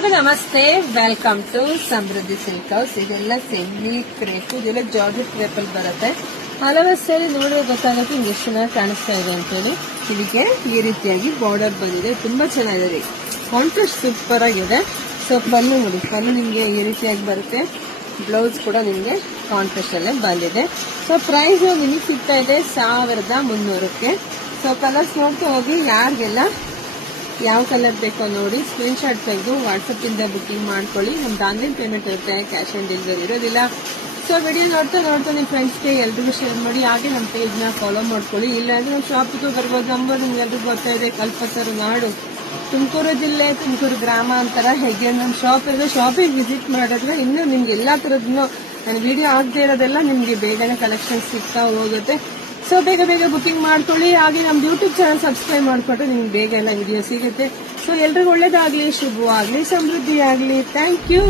ಎಲ್ರಿಗೂ ನಮಸ್ತೆ. Welcome to Samruddhi silk house. ಇದೆಲ್ಲ ಸೆಮಿ ಕ್ರೇಪ್, ಇದೆಲ್ಲ ಜಾರ್ಜೆಟ್ ಕ್ರೇಪ್ ಅಲ್ಲಿ ಬರುತ್ತೆ. ಹಲವಾರು ಸೇರಿ ನೋಡಿದ್ರೆ ಗೊತ್ತಾಗುತ್ತೆ ಹಿಂಗೆ ಎಷ್ಟು ಚೆನ್ನಾಗಿ ಕಾಣಿಸ್ತಾ ಇದೆ ಅಂತೇಳಿ. ಇದಕ್ಕೆ ಈ ರೀತಿಯಾಗಿ ಬಾರ್ಡರ್ ಬಂದಿದೆ, ತುಂಬಾ ಚೆನ್ನಾಗಿದೆ. ಕಾಂಟ್ರಾಸ್ಟ್ ಸೂಪರ್ ಆಗಿದೆ. ಸೊ ಪಲ್ಲು ನೋಡಿ, ಪಲ್ಲು ನಿಮ್ಗೆ ಈ ರೀತಿಯಾಗಿ ಬರುತ್ತೆ. ಬ್ಲೌಸ್ ಕೂಡ ನಿಮ್ಗೆ ಕಾಂಟ್ರಾಸ್ಟ್ ಅಲ್ಲೇ ಬಂದಿದೆ. ಸೊ ಪ್ರೈಸ್ ನಿಮಗೆ ಸಿಗ್ತಾ ಇದೆ 1300ಕ್ಕೆ. ಸೊ ಕಲರ್ಸ್ ನೋಡ್ತಾ ಹೋಗಿ. ಯಾರಿಗೆಲ್ಲ ಯಾವ ಕಲರ್ ಬೇಕೋ ನೋಡಿ ಸ್ಕ್ರೀನ್ ಶಾಟ್ ತೆಗೆದು ವಾಟ್ಸಪ್ ಇಂದ ಬುಕಿಂಗ್ ಮಾಡ್ಕೊಳ್ಳಿ. ನಮ್ದು ಆನ್ಲೈನ್ ಪೇಮೆಂಟ್ ಇರುತ್ತೆ, ಕ್ಯಾಶ್ ಆನ್ ಡೆಲಿವರಿ ಇರೋದಿಲ್ಲ. ಸೊ ವಿಡಿಯೋ ನೋಡ್ತಾ ನಿಮ್ಮ ಫ್ರೆಂಡ್ಸ್ಗೆ ಎಲ್ರಿಗೂ ಶೇರ್ ಮಾಡಿ. ಹಾಗೆ ನಮ್ಮ ಪೇಜ್ನ ಫಾಲೋ ಮಾಡ್ಕೊಳ್ಳಿ. ಇಲ್ಲಾಂದ್ರೆ ನಮ್ಮ ಶಾಪಿಗೂ ಬರ್ಬೋದು. ನಂಬರ್ ನಿಮ್ಗೆ ಎಲ್ರಿಗೂ ಗೊತ್ತಾ ಇದೆ, ಕಲ್ಪತರು ನಾಡು, ತುಮಕೂರು ಜಿಲ್ಲೆ, ತುಮಕೂರು ಗ್ರಾಮಾಂತರ. ಹೇಗೆ ನಮ್ಮ ಶಾಪ್ ಇದೆ, ಶಾಪಿಗೆ ವಿಸಿಟ್ ಮಾಡಿದ್ರೆ ಇನ್ನೂ ನಿಮ್ಗೆ ಎಲ್ಲಾ ತರದ್ದು ನಾನು ವಿಡಿಯೋ ಆಗದೆ ಇರೋದೆಲ್ಲ ನಿಮ್ಗೆ ಬೇಗನೆ ಕಲೆಕ್ಷನ್ ಸಿಗ್ತಾ ಹೋಗುತ್ತೆ. ಸೊ ಬೇಗ ಬುಕಿಂಗ್ ಮಾಡ್ಕೊಳ್ಳಿ. ಹಾಗೆ ನಮ್ದು ಯೂಟ್ಯೂಬ್ ಚಾನಲ್ ಸಬ್ಸ್ಕ್ರೈಬ್ ಮಾಡ್ಕೊಂಡ್ರೆ ನಿಮ್ಗೆ ಬೇಗ ಎಲ್ಲ ವಿಡಿಯೋ ಸಿಗುತ್ತೆ. ಸೊ ಎಲ್ರಿಗೂ ಒಳ್ಳೇದಾಗ್ಲಿ, ಶುಭವಾಗ್ಲಿ, ಸಮೃದ್ಧಿ ಆಗ್ಲಿ. Thank you.